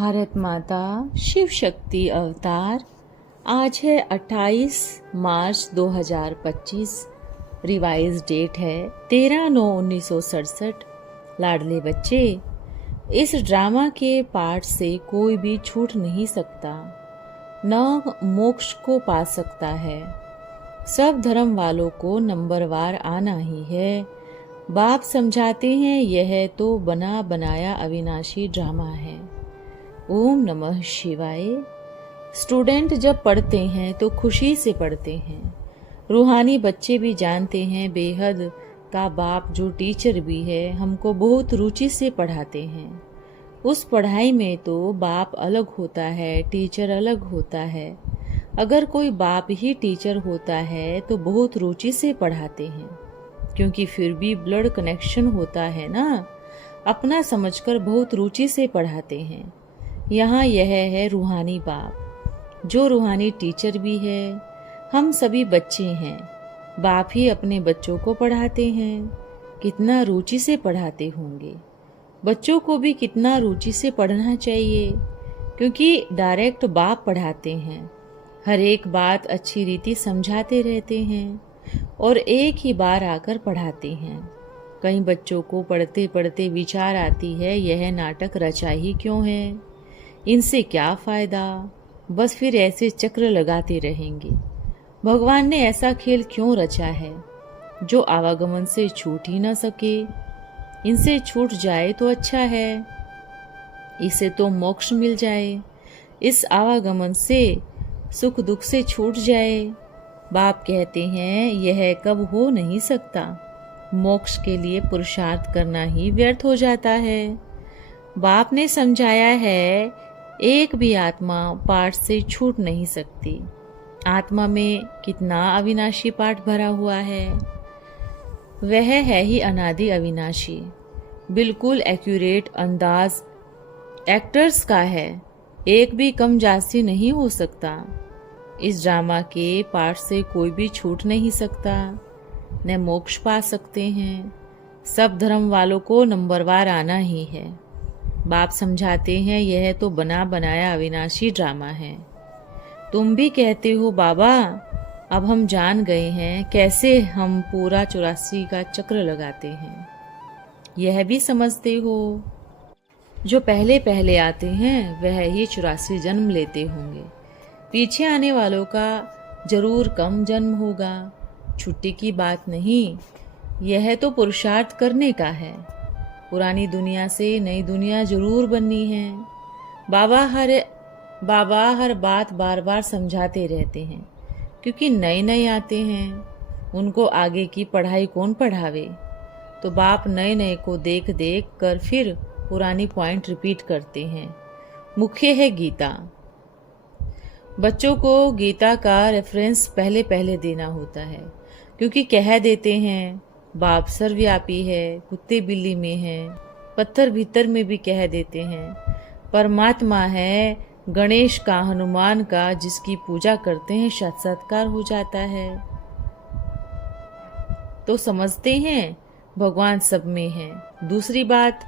भारत माता शिव शक्ति अवतार। आज है 28 मार्च 2025। रिवाइज डेट है 13/9/1967। लाडले बच्चे, इस ड्रामा के पार्ट से कोई भी छूट नहीं सकता, न मोक्ष को पा सकता है। सब धर्म वालों को नंबरवार आना ही है। बाप समझाते हैं यह तो बना बनाया अविनाशी ड्रामा है। ओम नमः शिवाय। स्टूडेंट जब पढ़ते हैं तो खुशी से पढ़ते हैं। रूहानी बच्चे भी जानते हैं बेहद का बाप जो टीचर भी है हमको बहुत रुचि से पढ़ाते हैं। उस पढ़ाई में तो बाप अलग होता है, टीचर अलग होता है। अगर कोई बाप ही टीचर होता है तो बहुत रुचि से पढ़ाते हैं, क्योंकि फिर भी ब्लड कनेक्शन होता है ना, अपना समझकर बहुत रुचि से पढ़ाते हैं। यहाँ यह है रूहानी बाप जो रूहानी टीचर भी है। हम सभी बच्चे हैं, बाप ही अपने बच्चों को पढ़ाते हैं। कितना रुचि से पढ़ाते होंगे। बच्चों को भी कितना रुचि से पढ़ना चाहिए, क्योंकि डायरेक्ट बाप पढ़ाते हैं। हर एक बात अच्छी रीति समझाते रहते हैं और एक ही बार आकर पढ़ाते हैं। कई बच्चों को पढ़ते पढ़ते विचार आती है यह नाटक रचा ही क्यों है, इनसे क्या फायदा, बस फिर ऐसे चक्र लगाते रहेंगे। भगवान ने ऐसा खेल क्यों रचा है जो आवागमन से छूट ही न सके। इनसे छूट जाए तो अच्छा है, इसे तो मोक्ष मिल जाए। इस आवागमन से सुख दुख से छूट जाए। बाप कहते हैं यह कब हो नहीं सकता। मोक्ष के लिए पुरुषार्थ करना ही व्यर्थ हो जाता है। बाप ने समझाया है एक भी आत्मा पाठ से छूट नहीं सकती। आत्मा में कितना अविनाशी पाठ भरा हुआ है, वह है ही अनादि अविनाशी। बिल्कुल एक्यूरेट अंदाज एक्टर्स का है, एक भी कम जास्ती नहीं हो सकता। इस ड्रामा के पाठ से कोई भी छूट नहीं सकता, न मोक्ष पा सकते हैं। सब धर्म वालों को नंबरवार आना ही है। बाप समझाते हैं यह तो बना बनाया अविनाशी ड्रामा है। तुम भी कहते हो बाबा अब हम जान गए हैं कैसे हम पूरा 84 का चक्र लगाते हैं। यह भी समझते हो जो पहले पहले आते हैं वह ही 84 जन्म लेते होंगे। पीछे आने वालों का जरूर कम जन्म होगा। छुट्टी की बात नहीं, यह तो पुरुषार्थ करने का है। पुरानी दुनिया से नई दुनिया जरूर बननी है। बाबा हर बात बार बार समझाते रहते हैं, क्योंकि नए नए आते हैं, उनको आगे की पढ़ाई कौन पढ़ावे। तो बाप नए नए को देख देख कर फिर पुरानी पॉइंट रिपीट करते हैं। मुख्य है गीता। बच्चों को गीता का रेफरेंस पहले पहले देना होता है, क्योंकि कह देते हैं बाप सर्वव्यापी है, कुत्ते बिल्ली में है, पत्थर भीतर में भी कह देते हैं। परमात्मा है गणेश का, हनुमान का, जिसकी पूजा करते हैं साक्षात्कार हो जाता है। तो समझते हैं भगवान सब में है। दूसरी बात,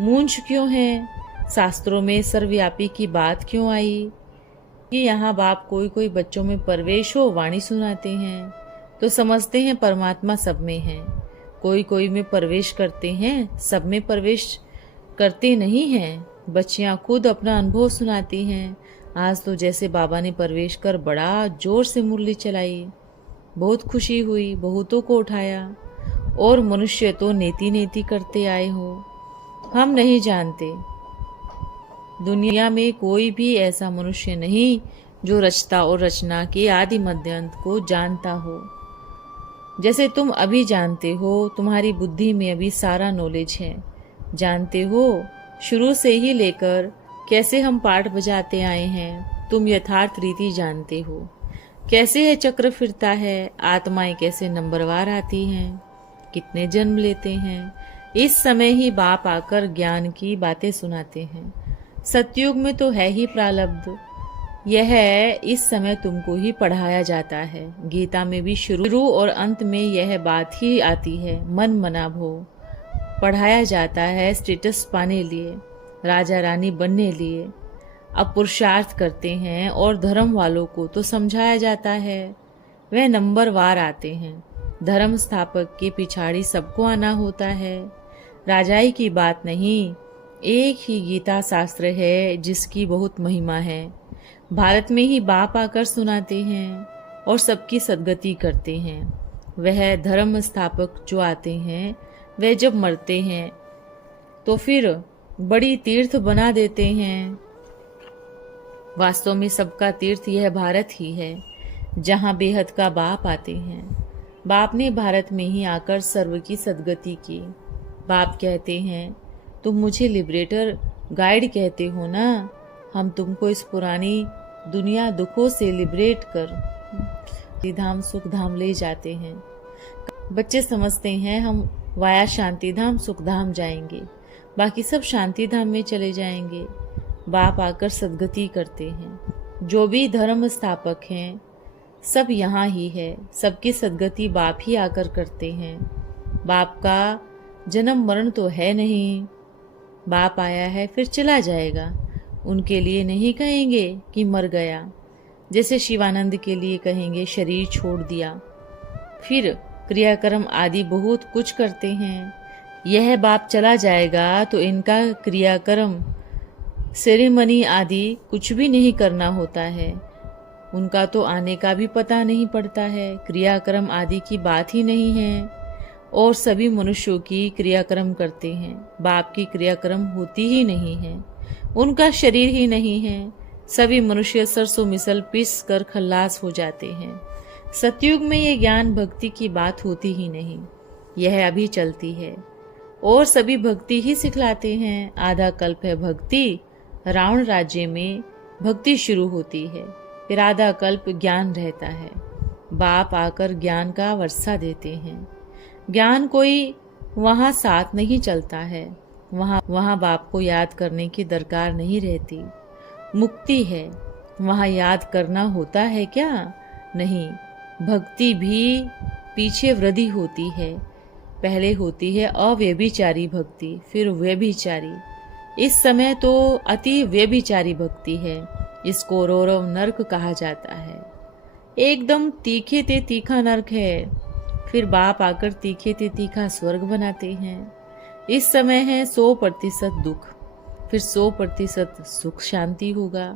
मूंछ क्यों है, शास्त्रों में सर्वव्यापी की बात क्यों आई। कि यहाँ बाप कोई कोई बच्चों में प्रवेश हो वाणी सुनाते हैं तो समझते हैं परमात्मा सब में है। कोई कोई में प्रवेश करते हैं, सब में प्रवेश करते नहीं हैं। बच्चियां खुद अपना अनुभव सुनाती हैं। आज तो जैसे बाबा ने प्रवेश कर बड़ा जोर से मुरली चलाई, बहुत खुशी हुई, बहुतों को उठाया। और मनुष्य तो नेति नेति करते आए हो। हम नहीं जानते, दुनिया में कोई भी ऐसा मनुष्य नहीं जो रचता और रचना के आदि मध्य अंत को जानता हो। जैसे तुम अभी जानते हो, तुम्हारी बुद्धि में अभी सारा नॉलेज है। जानते हो शुरू से ही लेकर कैसे हम पाठ बजाते आए हैं, तुम यथार्थ रीति जानते हो। कैसे है चक्र फिरता है, आत्माएं कैसे नंबरवार आती हैं, कितने जन्म लेते हैं। इस समय ही बाप आकर ज्ञान की बातें सुनाते हैं। सतयुग में तो है ही प्रारब्ध, यह इस समय तुमको ही पढ़ाया जाता है। गीता में भी शुरू और अंत में यह बात ही आती है, मन मना भो। पढ़ाया जाता है स्टेटस पाने लिए, राजा रानी बनने लिए, अब पुरुषार्थ करते हैं और धर्म वालों को तो समझाया जाता है, वह नंबरवार आते हैं। धर्म स्थापक के पिछाड़ी सबको आना होता है। राजाई की बात नहीं, एक ही गीता शास्त्र है जिसकी बहुत महिमा है। भारत में ही बाप आकर सुनाते हैं और सबकी सद्गति करते हैं। वह धर्म स्थापक जो आते हैं वह जब मरते हैं तो फिर बड़ी तीर्थ बना देते हैं। वास्तव में सबका तीर्थ यह भारत ही है, जहाँ बेहद का बाप आते हैं। बाप ने भारत में ही आकर सर्व की सद्गति की। बाप कहते हैं, तुम मुझे लिबरेटर गाइड कहते हो ना, हम तुमको इस पुरानी दुनिया दुखों से लिबरेट कर धाम सुख धाम ले जाते हैं। बच्चे समझते हैं हम वाया शांति धाम सुख धाम जाएंगे, बाकी सब शांति धाम में चले जाएंगे। बाप आकर सद्गति करते हैं। जो भी धर्म स्थापक हैं सब यहाँ ही है, सबकी सद्गति बाप ही आकर करते हैं। बाप का जन्म मरण तो है नहीं, बाप आया है फिर चला जाएगा। उनके लिए नहीं कहेंगे कि मर गया, जैसे शिवानंद के लिए कहेंगे शरीर छोड़ दिया। फिर क्रियाक्रम आदि बहुत कुछ करते हैं। यह बाप चला जाएगा तो इनका क्रियाक्रम सेरेमनी आदि कुछ भी नहीं करना होता है। उनका तो आने का भी पता नहीं पड़ता है, क्रियाक्रम आदि की बात ही नहीं है। और सभी मनुष्यों की क्रियाक्रम करते हैं, बाप की क्रियाक्रम होती ही नहीं है, उनका शरीर ही नहीं है। सभी मनुष्य सरसों मिसल पीस कर खल्लास हो जाते हैं। सतयुग में ये ज्ञान भक्ति की बात होती ही नहीं, यह अभी चलती है और सभी भक्ति ही सिखलाते हैं। आधा कल्प है भक्ति, रावण राज्य में भक्ति शुरू होती है, फिर आधा कल्प ज्ञान रहता है। बाप आकर ज्ञान का वर्षा देते हैं। ज्ञान कोई वहाँ साथ नहीं चलता है, वहाँ बाप को याद करने की दरकार नहीं रहती। मुक्ति है, वहाँ याद करना होता है क्या? नहीं। भक्ति भी पीछे वृद्धि होती है, पहले होती है अव्यभिचारी भक्ति, फिर व्यभिचारी। इस समय तो अति व्यभिचारी भक्ति है, इसको रौरव नरक कहा जाता है। एकदम तीखे ते तीखा नरक है, फिर बाप आकर तीखे ते तीखा स्वर्ग बनाते हैं। इस समय है 100% दुख, फिर 100% सुख शांति होगा।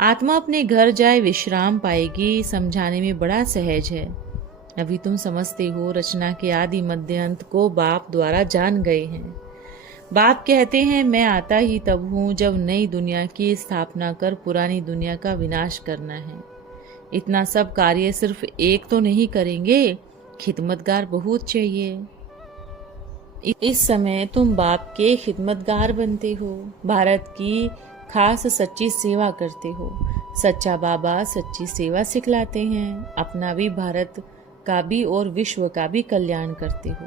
आत्मा अपने घर जाए विश्राम पाएगी, समझाने में बड़ा सहज है। अभी तुम समझते हो, रचना के आदि मध्य अंत को बाप द्वारा जान गए हैं। बाप कहते हैं मैं आता ही तब हूँ जब नई दुनिया की स्थापना कर पुरानी दुनिया का विनाश करना है। इतना सब कार्य सिर्फ एक तो नहीं करेंगे, खिदमतगार बहुत चाहिए। इस समय तुम बाप के खिदमतगार बनते हो, भारत की खास सच्ची सेवा करते हो। सच्चा बाबा सच्ची सेवा सिखलाते हैं, अपना भी भारत का भी और विश्व का भी कल्याण करते हो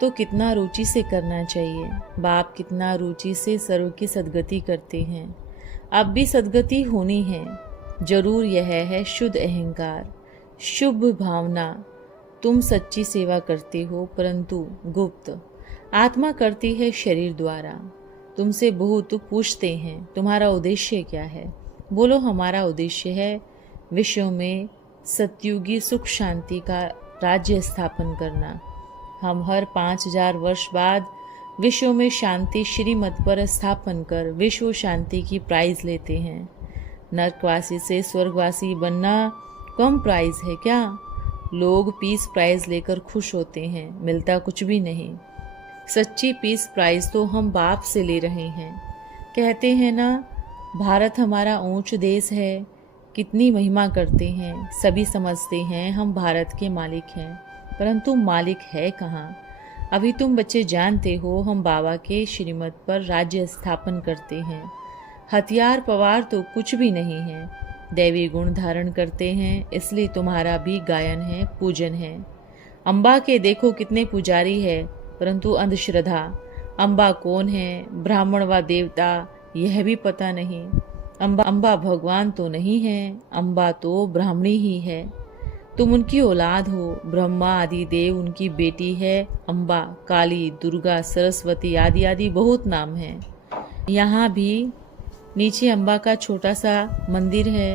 तो कितना रुचि से करना चाहिए। बाप कितना रुचि से सर्व की सद्गति करते हैं। अब भी सद्गति होनी है, जरूर यह है शुद्ध अहंकार, शुभ भावना। तुम सच्ची सेवा करते हो परंतु गुप्त, आत्मा करती है शरीर द्वारा। तुमसे बहुत पूछते हैं तुम्हारा उद्देश्य क्या है? बोलो हमारा उद्देश्य है विश्व में सतयुगी सुख शांति का राज्य स्थापन करना। हम हर 5000 वर्ष बाद विश्व में शांति श्रीमत पर स्थापन कर विश्व शांति की प्राइज लेते हैं। नरकवासी से स्वर्गवासी बनना कम प्राइज है क्या? लोग पीस प्राइज लेकर खुश होते हैं, मिलता कुछ भी नहीं। सच्ची पीस प्राइज तो हम बाप से ले रहे हैं। कहते हैं ना, भारत हमारा ऊंच देश है, कितनी महिमा करते हैं। सभी समझते हैं हम भारत के मालिक हैं, परंतु मालिक है कहाँ? अभी तुम बच्चे जानते हो हम बाबा के श्रीमत पर राज्य स्थापन करते हैं। हथियार पवार तो कुछ भी नहीं है, दैवी गुण धारण करते हैं, इसलिए तुम्हारा भी गायन है, पूजन है। अम्बा के देखो कितने पुजारी है, परंतु अंधश्रद्धा। अम्बा कौन है, ब्राह्मण व देवता, यह भी पता नहीं। अम्बा भगवान तो नहीं है, अम्बा तो ब्राह्मणी ही है। तुम उनकी औलाद हो, ब्रह्मा आदि देव उनकी बेटी है। अम्बा, काली, दुर्गा, सरस्वती आदि आदि बहुत नाम हैं। यहाँ भी नीचे अम्बा का छोटा सा मंदिर है,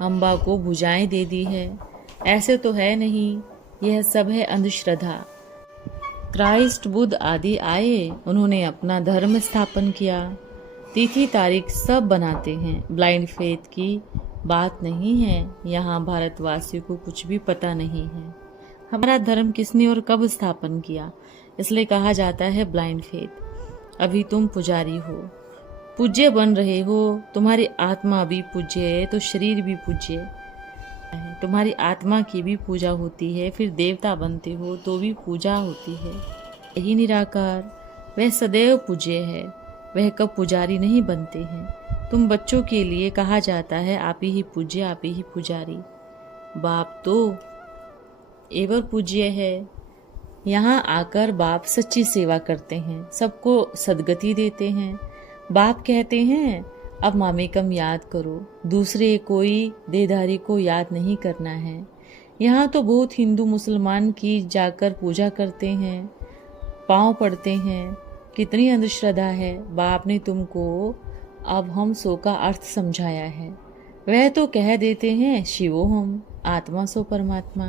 अम्बा को भुजाएं दे दी है। ऐसे तो है नहीं, यह सब है अंधश्रद्धा। क्राइस्ट, बुद्ध आदि आए, उन्होंने अपना धर्म स्थापन किया, तिथि तारीख सब बनाते हैं। ब्लाइंड फेथ की बात नहीं है। यहाँ भारतवासियों को कुछ भी पता नहीं है हमारा धर्म किसने और कब स्थापन किया, इसलिए कहा जाता है ब्लाइंड फेथ। अभी तुम पुजारी हो, पूज्य बन रहे हो, तुम्हारी आत्मा भी पूज्य है तो शरीर भी पूज्य है। तुम्हारी आत्मा की भी पूजा होती है, फिर देवता बनते हो तो भी पूजा होती है। यही निराकार, वह सदैव पूज्य है, वह कब पुजारी नहीं बनते हैं। तुम बच्चों के लिए कहा जाता है आप ही पूज्य, आप ही पुजारी। बाप तो एवर पूज्य है। यहाँ आकर बाप सच्ची सेवा करते हैं, सबको सदगति देते हैं। बाप कहते हैं अब मामेकम याद करो, दूसरे कोई देहधारी को याद नहीं करना है। यहाँ तो बहुत हिंदू मुसलमान की जाकर पूजा करते हैं, पाँव पड़ते हैं। कितनी अंधश्रद्धा है। बाप ने तुमको अब हम सो का अर्थ समझाया है। वह तो कह देते हैं शिवो हम, आत्मा सो परमात्मा।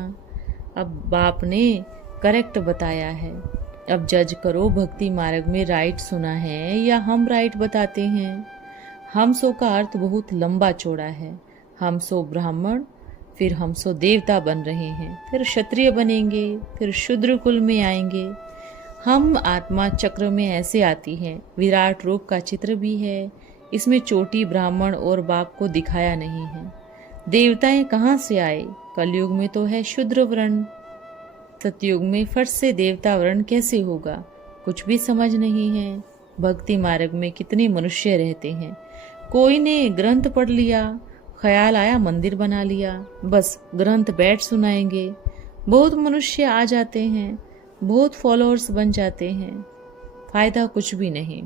अब बाप ने करेक्ट बताया है। अब जज करो भक्ति मार्ग में राइट सुना है या हम राइट बताते हैं। हम सो का अर्थ बहुत लंबा चौड़ा है। हम सो ब्राह्मण, फिर हम सो देवता बन रहे हैं, फिर क्षत्रिय बनेंगे, फिर शूद्र कुल में आएंगे। हम आत्मा चक्र में ऐसे आती है। विराट रूप का चित्र भी है, इसमें चोटी ब्राह्मण और बाप को दिखाया नहीं है। देवताएं कहाँ से आए? कलयुग में तो है शूद्र वर्ण, सतयुग में फट से देवता वर्ण कैसे होगा? कुछ भी समझ नहीं है। भक्ति मार्ग में कितने मनुष्य रहते हैं। कोई ने ग्रंथ पढ़ लिया, ख्याल आया मंदिर बना लिया, बस ग्रंथ बैठ सुनाएंगे। बहुत मनुष्य आ जाते हैं, बहुत फॉलोअर्स बन जाते हैं, फायदा कुछ भी नहीं।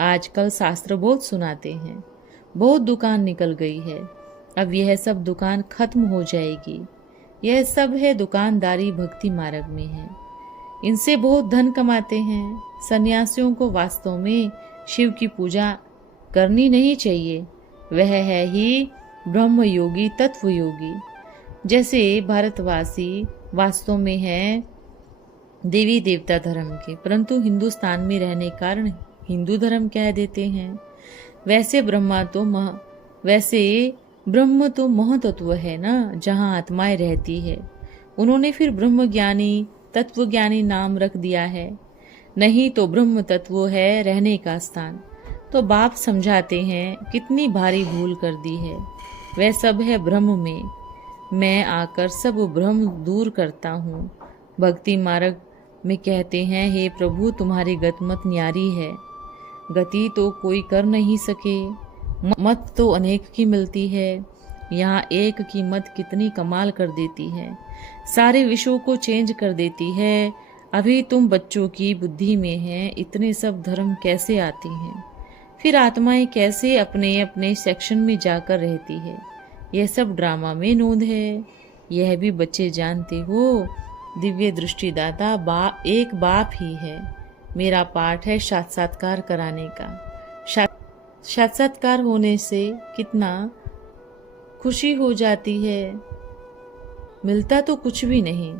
आजकल शास्त्र बहुत सुनाते हैं, बहुत दुकान निकल गई है। अब यह सब दुकान खत्म हो जाएगी। यह सब है दुकानदारी भक्ति मार्ग में है। इनसे बहुत धन कमाते हैं। सन्यासियों को वास्तव में शिव की पूजा करनी नहीं चाहिए। वह है ही ब्रह्म योगी, तत्व योगी। जैसे भारतवासी वास्तव में है देवी देवता धर्म के, परंतु हिंदुस्तान में रहने कारण हिंदू धर्म कह देते हैं। वैसे ब्रह्म तो महतत्व है ना, जहाँ आत्माएं रहती है। उन्होंने फिर ब्रह्म ज्ञानी, तत्व ज्ञानी नाम रख दिया है। नहीं तो ब्रह्म तत्व है रहने का स्थान। तो बाप समझाते हैं कितनी भारी भूल कर दी है। वह सब है ब्रह्म में, मैं आकर सब भ्रम दूर करता हूँ। भक्ति मार्ग में कहते हैं हे प्रभु तुम्हारी गतिमत न्यारी है। गति तो कोई कर नहीं सके, मत तो अनेक की मिलती है। यहाँ एक की मत कितनी कमाल कर देती है, सारे विषयों को चेंज कर देती है। अभी तुम बच्चों की बुद्धि में हैं, इतने सब धर्म कैसे आते हैं? फिर आत्माएं कैसे अपने अपने सेक्शन में जाकर रहती है? यह सब ड्रामा में नोंद है। यह भी बच्चे जानते हो। दिव्य दृष्टिदाता एक बाप ही है। मेरा पाठ है साक्षात्कार कराने का। साक्षात्कार होने से कितना खुशी हो जाती है। मिलता तो कुछ भी नहीं।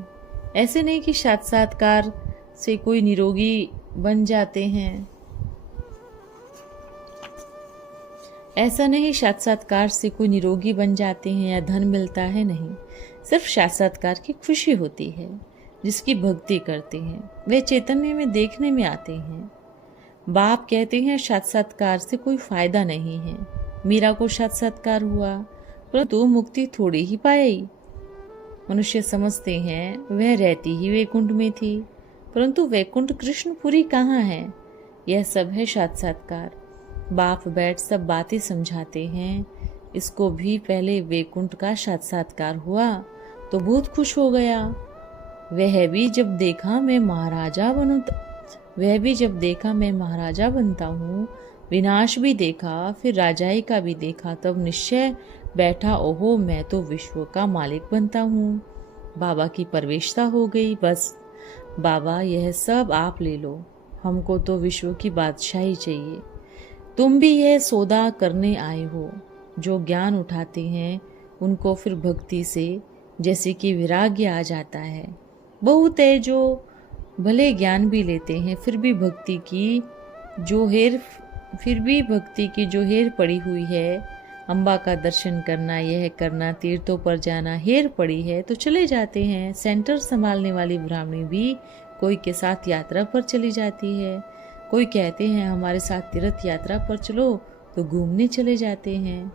ऐसे नहीं कि साक्षात्कार से कोई निरोगी बन जाते हैं। ऐसा नहीं साक्षात्कार से कोई निरोगी बन जाते हैं या धन मिलता है, नहीं। सिर्फ साक्षात्कार की खुशी होती है। जिसकी भक्ति करते हैं वे चैतन्य में देखने में आते हैं। बाप कहते हैं साक्षात्कार से कोई फायदा नहीं है। मीरा को साक्षात्कार हुआ परंतु मुक्ति थोड़ी ही पाई। मनुष्य समझते हैं वह रहती ही वैकुंठ में थी, परंतु वैकुंठ कृष्णपुरी कहाँ है? यह सब है साक्षात्कार। बाप बैठ सब बातें समझाते हैं। इसको भी पहले वैकुंठ का साक्षात्कार हुआ तो बहुत खुश हो गया। वह भी जब देखा मैं महाराजा बनता हूँ, विनाश भी देखा, फिर राजाई का भी देखा, तब निश्चय बैठा ओहो मैं तो विश्व का मालिक बनता हूँ। बाबा की प्रवेशता हो गई। बस बाबा यह सब आप ले लो, हमको तो विश्व की बादशाही चाहिए। तुम भी यह सौदा करने आए हो। जो ज्ञान उठाते हैं उनको फिर भक्ति से जैसे कि वैराग्य आ जाता है। बहुत है जो भले ज्ञान भी लेते हैं फिर भी भक्ति की जो हेर पड़ी हुई है, अम्बा का दर्शन करना, यह करना, तीर्थों पर जाना हेर पड़ी है तो चले जाते हैं। सेंटर संभालने वाली ब्राह्मणी भी कोई के साथ यात्रा पर चली जाती है। कोई कहते हैं हमारे साथ तीर्थ यात्रा पर चलो तो घूमने चले जाते हैं।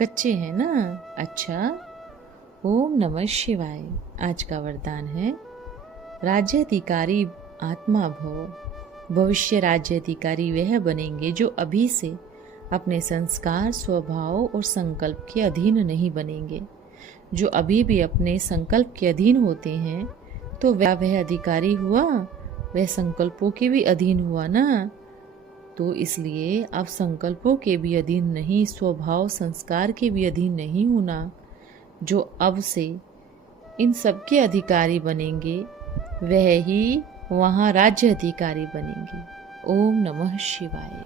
कच्चे हैं ना। अच्छा, ओम नमः शिवाय। आज का वरदान है राज्याधिकारी आत्मा भव। भविष्य राज्याधिकारी वह बनेंगे जो अभी से अपने संस्कार, स्वभाव और संकल्प के अधीन नहीं बनेंगे। जो अभी भी अपने संकल्प के अधीन होते हैं तो वह अधिकारी हुआ, वह संकल्पों के भी अधीन हुआ ना। तो इसलिए अब संकल्पों के भी अधीन नहीं, स्वभाव संस्कार के भी अधीन नहीं होना। जो अब से इन सब के अधिकारी बनेंगे वह ही वहाँ राज्य अधिकारी बनेंगे। ओम नमः शिवाय।